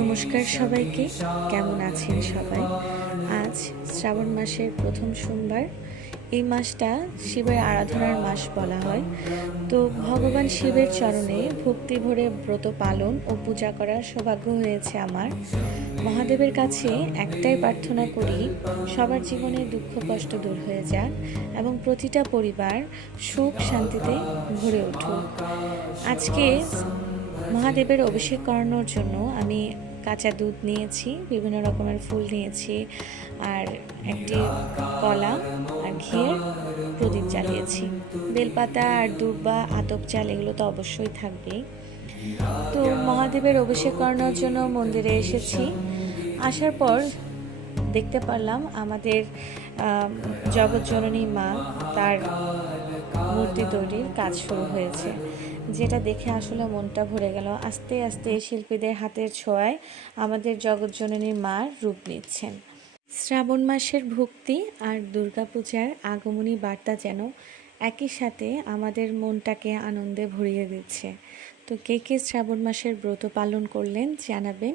নমস্কার সবাইকে, কেমন আছেন সবাই? আজ শ্রাবণ মাসের প্রথম সোমবার। এই মাসটা শিবের আরাধনার মাস বলা হয়। তো ভগবান শিবের চরণে ভক্তি ভরে ব্রত পালন ও পূজা করার সৌভাগ্য হয়েছে আমার। মহাদেবের কাছে একটাই প্রার্থনা করি, সবার জীবনে দুঃখ কষ্ট দূর হয়ে যাক এবং প্রতিটা পরিবার সুখ শান্তিতে ভরে উঠুক। আজকে মহাদেবের অভিষেক করানোর জন্য আমি কাঁচা দুধ নিয়েছি, বিভিন্ন রকমের ফুল নিয়েছি, আর একটি কলা আর ঘিয়ের প্রদীপ জ্বালিয়েছি। বেলপাতা আর দুর্বা আতপ চাল এগুলো তো অবশ্যই থাকবেই। তো মহাদেবের অভিষেক করানোর জন্য মন্দিরে এসেছি। আসার পর দেখতে পারলাম আমাদের জগৎজননী মা, তার মূর্তি তৈরির কাজ শুরু হয়েছে, যেটা দেখে আসলে মনটা ভরে গেল। আস্তে আস্তে শিল্পীদের হাতের ছোঁয়ায় আমাদের জগৎজননী মার রূপ নিচ্ছেন। শ্রাবণ মাসের ভক্তি আর দুর্গাপূজার আগমনী বার্তা যেন একই সাথে আমাদের মনটাকে আনন্দে ভরিয়ে দিচ্ছে। তো কে কে শ্রাবণ মাসের ব্রত পালন করলেন জানাবেন।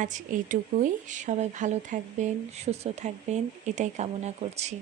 আজ এইটুকুই। সবাই ভালো থাকবেন, সুস্থ থাকবেন, এটাই কামনা করছি।